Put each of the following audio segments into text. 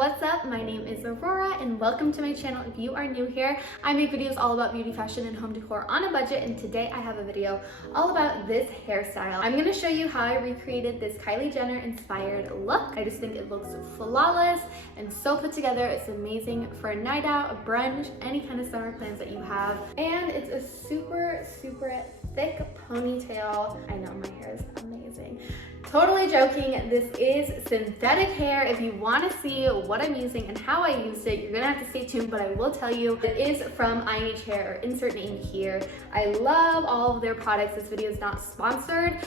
what's up? My name is Aurora and welcome to my channel. If you are new here, I make videos all about beauty, fashion, and home decor on a budget, and today I have a video all about this hairstyle. I'm going to show you how I recreated this Kylie Jenner inspired look. I just think it looks flawless and so put together. It's amazing for a night out, a brunch, any kind of summer plans that you have. And it's a super thick ponytail. I know my hair is amazing. Totally joking, this is synthetic hair. If you want to see what I'm using and how I used it, you're gonna have to stay tuned, but I will tell you it is from inhhair, or insert name here. I love all of their products. This video is not sponsored,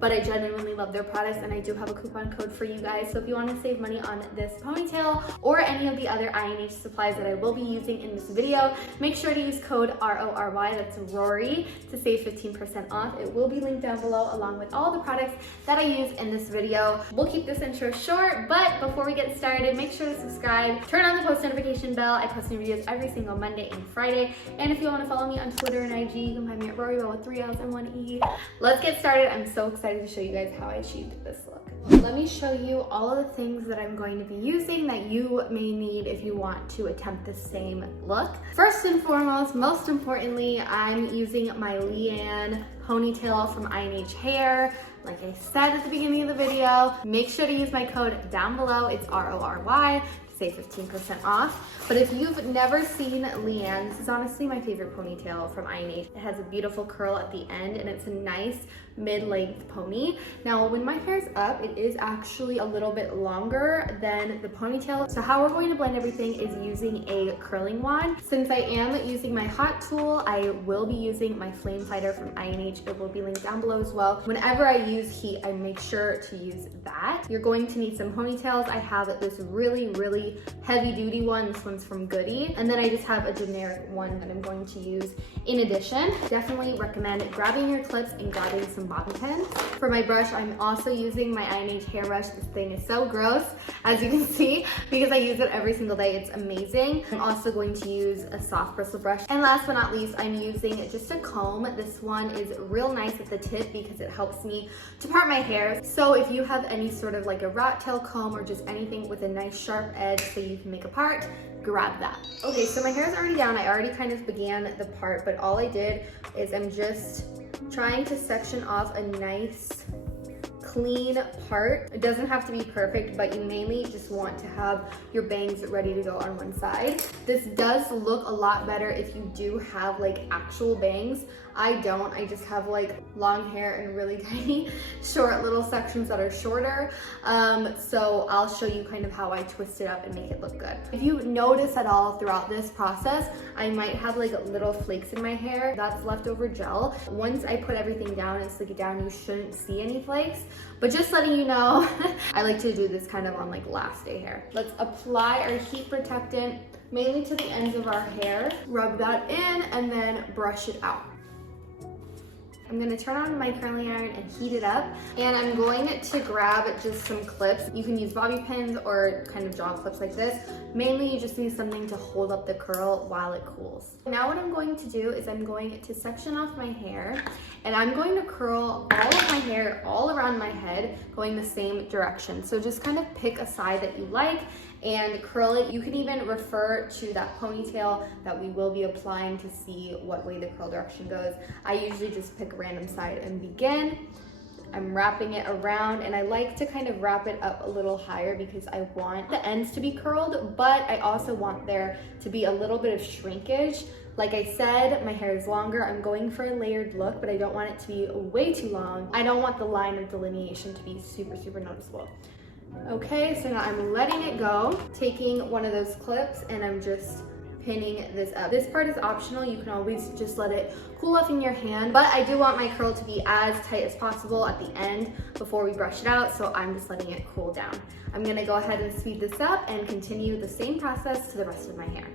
but I genuinely love their products, and I do have a coupon code for you guys. So if you want to save money on this ponytail or any of the other INH supplies that I will be using in this video, make sure to use code RORY, that's Rory, to save 15% off. It will be linked down below along with all the products that I use in this video. We'll keep this intro short, but before we get started, make sure to subscribe, turn on the post notification bell. I post new videos every single Monday and Friday. And if you want to follow me on Twitter and IG, you can find me at Rory with 3 L's and 1 E. Let's get started. I'm so excited to show you guys how I achieved this look. Let me show you all of the things that I'm going to be using that you may need if you want to attempt the same look. First and foremost, most importantly, I'm using my Leanne ponytail from inhhair. Like I said at the beginning of the video, make sure to use my code down below. It's RORY. Save 15% off. But if you've never seen Leanne, this is honestly my favorite ponytail from INH. It has a beautiful curl at the end and it's a nice mid-length pony. Now when my hair's up, it is actually a little bit longer than the ponytail. So how we're going to blend everything is using a curling wand. Since I am using my hot tool, I will be using my flame fighter from INH. It will be linked down below as well. Whenever I use heat, I make sure to use that. You're going to need some ponytails. I have this really heavy duty one. This one's from Goody. And then I just have a generic one that I'm going to use in addition. Definitely recommend grabbing your clips and grabbing some bobby pins. For my brush, I'm also using my INH hairbrush. This thing is so gross, as you can see, because I use it every single day. It's amazing. I'm also going to use a soft bristle brush. And last but not least, I'm using just a comb. This one is real nice at the tip because it helps me to part my hair. So if you have any sort of like a rat tail comb or just anything with a nice sharp edge so you can make a part, grab that. Okay, so my hair is already down. I already kind of began the part, but all I did is I'm just trying to section off a nice clean part. It doesn't have to be perfect, but you mainly just want to have your bangs ready to go on one side. This does look a lot better if you do have like actual bangs. I don't. I just have like long hair and really tiny short little sections that are shorter. So I'll show you kind of how I twist it up and make it look good. If you notice at all throughout this process, I might have like little flakes in my hair. That's leftover gel. Once I put everything down and stick it down, you shouldn't see any flakes. But just letting you know, I like to do this kind of on like last day hair. Let's apply our heat protectant mainly to the ends of our hair. Rub that in and then brush it out. I'm gonna turn on my curling iron and heat it up. And I'm going to grab just some clips. You can use bobby pins or kind of jaw clips like this. Mainly you just need something to hold up the curl while it cools. Now what I'm going to do is I'm going to section off my hair and I'm going to curl all of my hair all around my head going the same direction. So just kind of pick a side that you like and curl it. You can even refer to that ponytail that we will be applying to see what way the curl direction goes. I usually just pick a random side and begin. I'm wrapping it around and I like to kind of wrap it up a little higher because I want the ends to be curled, but I also want there to be a little bit of shrinkage. Like I said, my hair is longer. I'm going for a layered look, but I don't want it to be way too long. I don't want the line of delineation to be super noticeable. Okay, so now I'm letting it go, taking one of those clips and I'm just pinning this up. This part is optional. You can always just let it cool off in your hand, but I do want my curl to be as tight as possible at the end before we brush it out, so I'm just letting it cool down. I'm gonna go ahead and speed this up and continue the same process to the rest of my hair.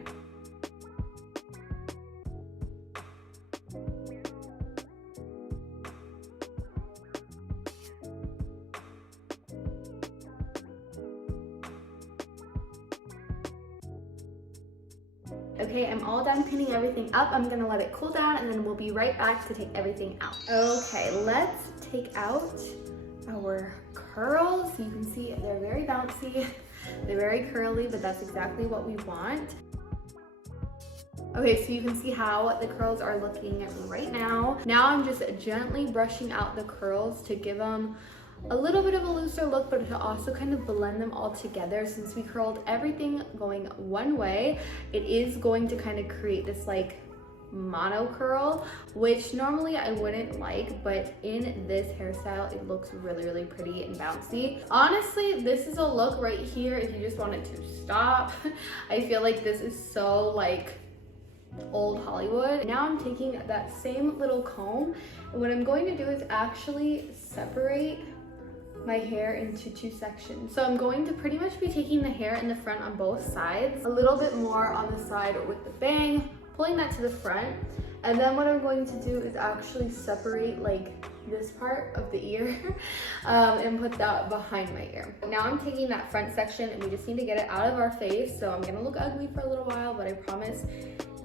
Okay, I'm all done pinning everything up. I'm gonna let it cool down and then we'll be right back to take everything out. Okay, let's take out our curls. You can see they're very bouncy. They're very curly, but that's exactly what we want. Okay, so you can see how the curls are looking right now. Now I'm just gently brushing out the curls to give them a little bit of a looser look, but to also kind of blend them all together. Since we curled everything going one way, it is going to kind of create this like mono curl, which normally I wouldn't like, but in this hairstyle it looks really, really pretty and bouncy. Honestly, this is a look right here if you just wanted to stop. I feel like this is so like old Hollywood. Now I'm taking that same little comb, and what I'm going to do is actually separate my hair into two sections. So I'm going to pretty much be taking the hair in the front on both sides, a little bit more on the side with the bang, pulling that to the front, and then what I'm going to do is actually separate like this part of the ear and put that behind my ear. Now I'm taking that front section and we just need to get it out of our face, so I'm gonna look ugly for a little while, but I promise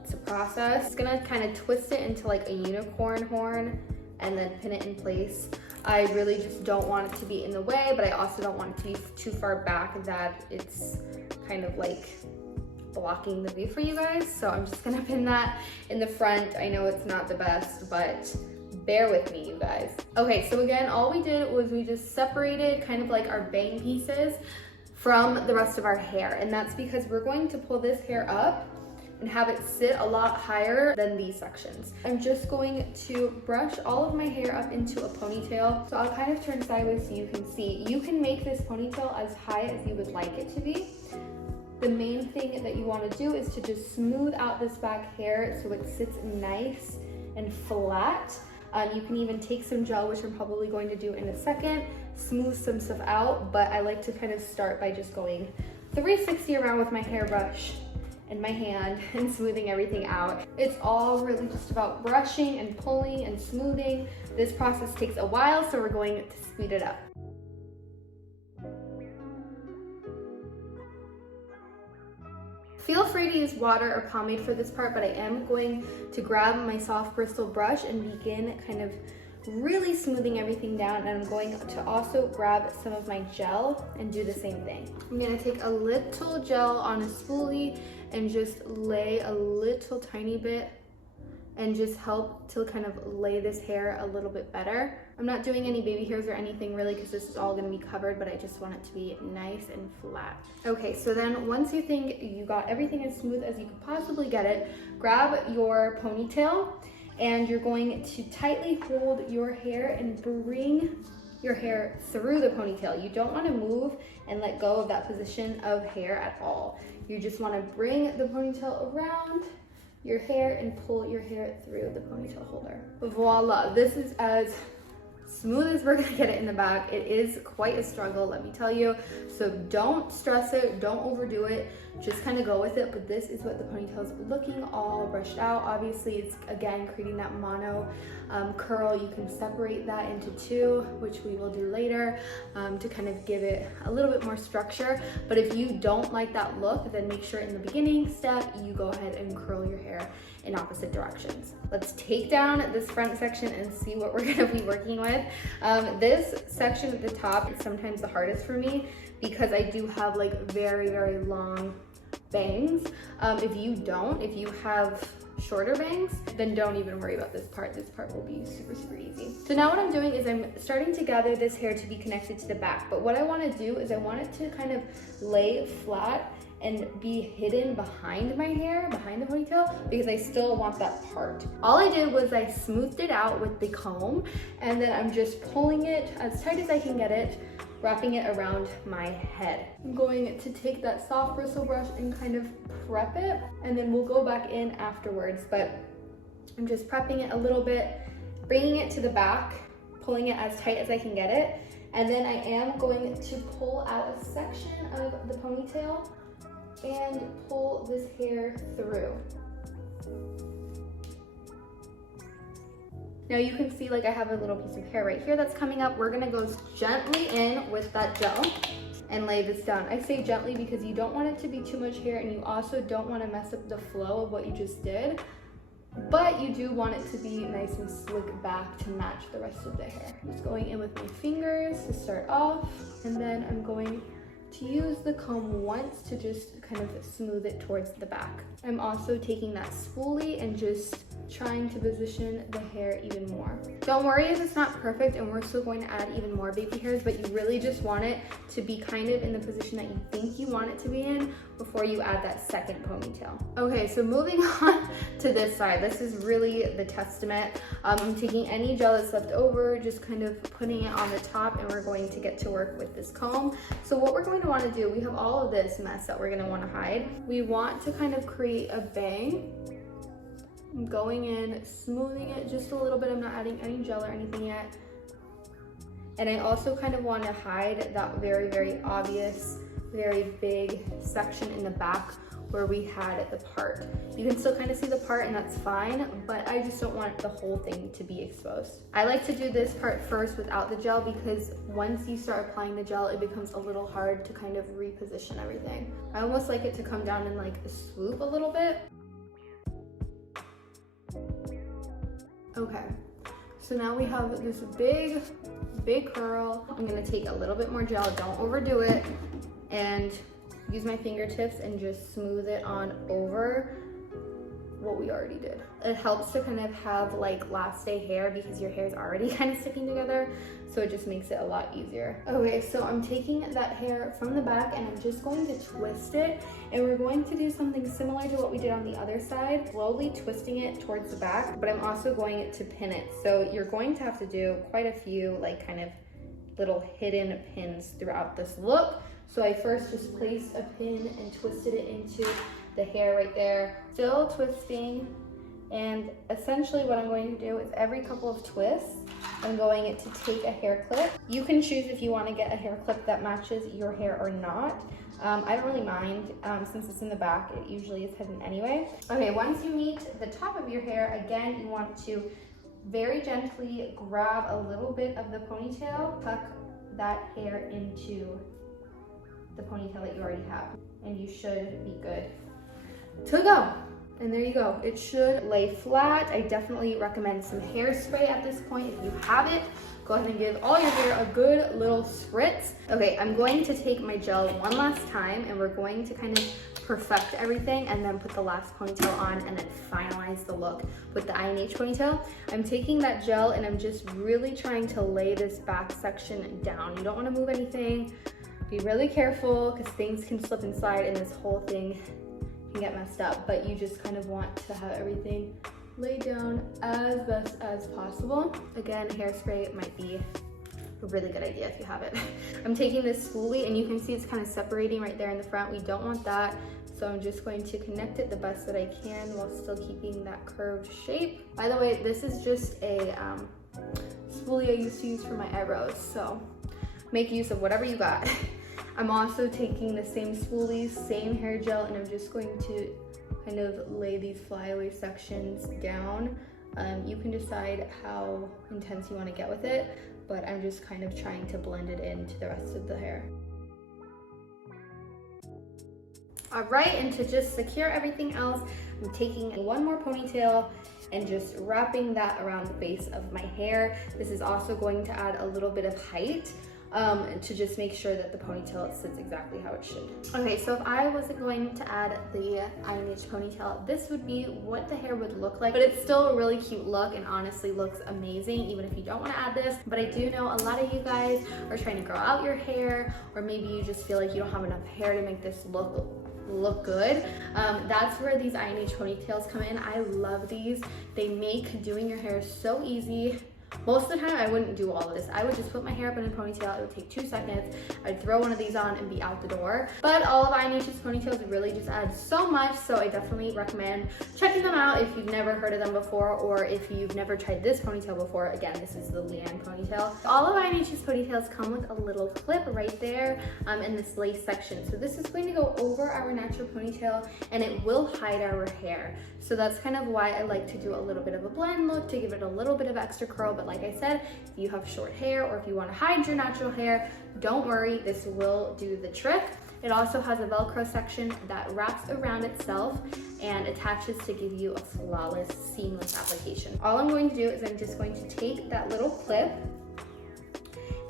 it's a process. It's gonna kind of twist it into like a unicorn horn and then pin it in place. I really just don't want it to be in the way, but I also don't want it to be too far back that it's kind of like blocking the view for you guys. So I'm just gonna pin that in the front. I know it's not the best, but bear with me, you guys. Okay, so again, all we did was we just separated kind of like our bang pieces from the rest of our hair. And that's because we're going to pull this hair up and have it sit a lot higher than these sections. I'm just going to brush all of my hair up into a ponytail. So I'll kind of turn sideways so you can see. You can make this ponytail as high as you would like it to be. The main thing that you want to do is to just smooth out this back hair so it sits nice and flat. You can even take some gel, which I'm probably going to do in a second, smooth some stuff out, but I like to kind of start by just going 360 around with my hairbrush and my hand and smoothing everything out. It's all really just about brushing and pulling and smoothing. This process takes a while, so we're going to speed it up. Feel free to use water or pomade for this part, but I am going to grab my soft bristle brush and begin kind of really smoothing everything down, and I'm going to also grab some of my gel and do the same thing. I'm gonna take a little gel on a spoolie and just lay a little tiny bit and just help to kind of lay this hair a little bit better. I'm not doing any baby hairs or anything really because this is all gonna be covered, but I just want it to be nice and flat. Okay, so then once you think you got everything as smooth as you could possibly get it, grab your ponytail and you're going to tightly hold your hair and bring your hair through the ponytail. You don't want to move and let go of that position of hair at all. You just want to bring the ponytail around your hair and pull your hair through the ponytail holder. Voila, this is as smooth as we're gonna get it in the back. It is quite a struggle, let me tell you. So don't stress it, don't overdo it, just kind of go with it. But this is what the ponytail is looking all brushed out. Obviously, it's again creating that mono curl. You can separate that into two, which we will do later, to kind of give it a little bit more structure. But if you don't like that look, then make sure in the beginning step, you go ahead and curl your hair in opposite directions. Let's take down this front section and see what we're gonna be working with. This section at the top is sometimes the hardest for me because I do have like very, very long bangs. If you have shorter bangs, then don't even worry about this part. This part will be super, super easy. So now what I'm doing is I'm starting to gather this hair to be connected to the back. But what I wanna do is I want it to kind of lay flat and be hidden behind my hair, behind the ponytail, because I still want that part. All I did was I smoothed it out with the comb, and then I'm just pulling it as tight as I can get it, wrapping it around my head. I'm going to take that soft bristle brush and kind of prep it, and then we'll go back in afterwards, but I'm just prepping it a little bit, bringing it to the back, pulling it as tight as I can get it, and then I am going to pull out a section of the ponytail and pull this hair through. Now you can see like I have a little piece of hair right here that's coming up. We're gonna go gently in with that gel and lay this down. I say gently because you don't want it to be too much hair, and you also don't want to mess up the flow of what you just did, but you do want it to be nice and slick back to match the rest of the hair. Just going in with my fingers to start off, and then I'm going to use the comb once to just kind of smooth it towards the back. I'm also taking that spoolie and just trying to position the hair even more. Don't worry if it's not perfect, and we're still going to add even more baby hairs, but you really just want it to be kind of in the position that you think you want it to be in before you add that second ponytail. Okay, so moving on to this side. This is really the testament. I'm taking any gel that's left over, just kind of putting it on the top, and we're going to get to work with this comb. So what we're going to want to do, we have all of this mess that we're going to want to hide. We want to kind of create a bang. I'm going in, smoothing it just a little bit. I'm not adding any gel or anything yet. And I also kind of want to hide that very, very obvious, very big section in the back where we had the part. You can still kind of see the part, and that's fine, but I just don't want the whole thing to be exposed. I like to do this part first without the gel, because once you start applying the gel, it becomes a little hard to kind of reposition everything. I almost like it to come down in like a swoop a little bit. Okay, so now we have this big curl. I'm gonna take a little bit more gel, don't overdo it, and use my fingertips and just smooth it on over what we already did. It helps to kind of have like last day hair because your hair is already kind of sticking together, so it just makes it a lot easier. Okay, so I'm taking that hair from the back and I'm just going to twist it, and we're going to do something similar to what we did on the other side, slowly twisting it towards the back, but I'm also going to pin it. So you're going to have to do quite a few like kind of little hidden pins throughout this look. So I first just placed a pin and twisted it into the hair right there, still twisting. And essentially what I'm going to do is every couple of twists, I'm going to take a hair clip. You can choose if you want to get a hair clip that matches your hair or not. I don't really mind, since it's in the back, it usually is hidden anyway. Okay, once you meet the top of your hair, again, you want to very gently grab a little bit of the ponytail, tuck that hair into the ponytail that you already have, and you should be good to go. And there you go. It should lay flat. I definitely recommend some hairspray at this point. If you have it, go ahead and give all your hair a good little spritz. Okay, I'm going to take my gel one last time, and we're going to kind of perfect everything and then put the last ponytail on and then finalize the look with the INH ponytail. I'm taking that gel and I'm just really trying to lay this back section down. You don't want to move anything. Be really careful because things can slip and slide and this whole thing can get messed up, but you just kind of want to have everything laid down as best as possible. Again, hairspray might be a really good idea if you have it. I'm taking this spoolie and you can see it's kind of separating right there in the front. We don't want that, so I'm just going to connect it the best that I can while still keeping that curved shape. By the way, this is just a spoolie I used to use for my eyebrows, so make use of whatever you got. I'm also taking the same spoolies, same hair gel, and I'm just going to kind of lay these flyaway sections down. You can decide how intense you want to get with it, but I'm just kind of trying to blend it into the rest of the hair. All right, and to just secure everything else, I'm taking one more ponytail and just wrapping that around the base of my hair. This is also going to add a little bit of height to just make sure that the ponytail sits exactly how it should. Okay, so if I wasn't going to add the INH ponytail, this would be what the hair would look like, but it's still a really cute look and honestly looks amazing even if you don't want to add this. But I do know a lot of you guys are trying to grow out your hair, or maybe you just feel like you don't have enough hair to make this look good. That's where these INH ponytails come in. I love these. They make doing your hair so easy. Most of the time, I wouldn't do all of this. I would just put my hair up in a ponytail. It would take 2 seconds. I'd throw one of these on and be out the door. But all of INH's ponytails really just add so much, so I definitely recommend checking them out if you've never heard of them before, or if you've never tried this ponytail before. Again, this is the Leanne ponytail. All of INH's ponytails come with a little clip right there in this lace section. So this is going to go over our natural ponytail and it will hide our hair. So that's kind of why I like to do a little bit of a blend look to give it a little bit of extra curl. But like I said, if you have short hair or if you want to hide your natural hair, don't worry, this will do the trick. It also has a Velcro section that wraps around itself and attaches to give you a flawless, seamless application. All I'm going to do is I'm just going to take that little clip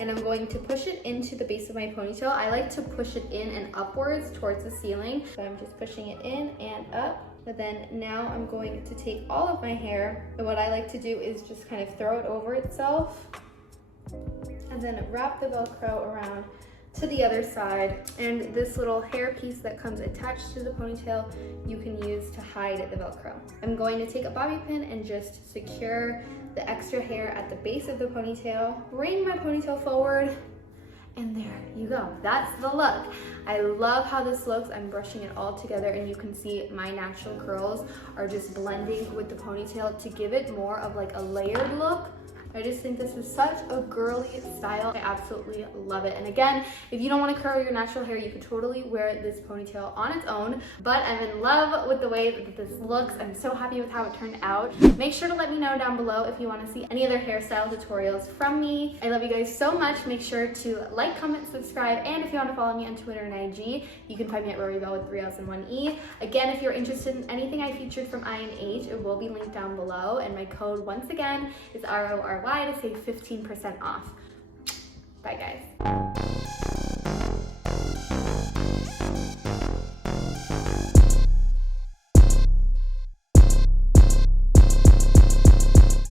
and I'm going to push it into the base of my ponytail. I like to push it in and upwards towards the ceiling. So I'm just pushing it in and up. But then now I'm going to take all of my hair, and what I like to do is just kind of throw it over itself and then wrap the Velcro around to the other side. And this little hair piece that comes attached to the ponytail, you can use to hide the Velcro. I'm going to take a bobby pin and just secure the extra hair at the base of the ponytail, bring my ponytail forward, and there you go. That's the look. I love how this looks. I'm brushing it all together, and you can see my natural curls are just blending with the ponytail to give it more of like a layered look. I just think this is such a girly style. I absolutely love it. And again, if you don't want to curl your natural hair, you could totally wear this ponytail on its own. But I'm in love with the way that this looks. I'm so happy with how it turned out. Make sure to let me know down below if you want to see any other hairstyle tutorials from me. I love you guys so much. Make sure to like, comment, subscribe, and if you want to follow me on Twitter and IG, you can find me at Rory Bell with 3 L's and 1 E. Again, if you're interested in anything I featured from INH, it will be linked down below. And my code, once again, is RORY to save 15% off. Bye, guys.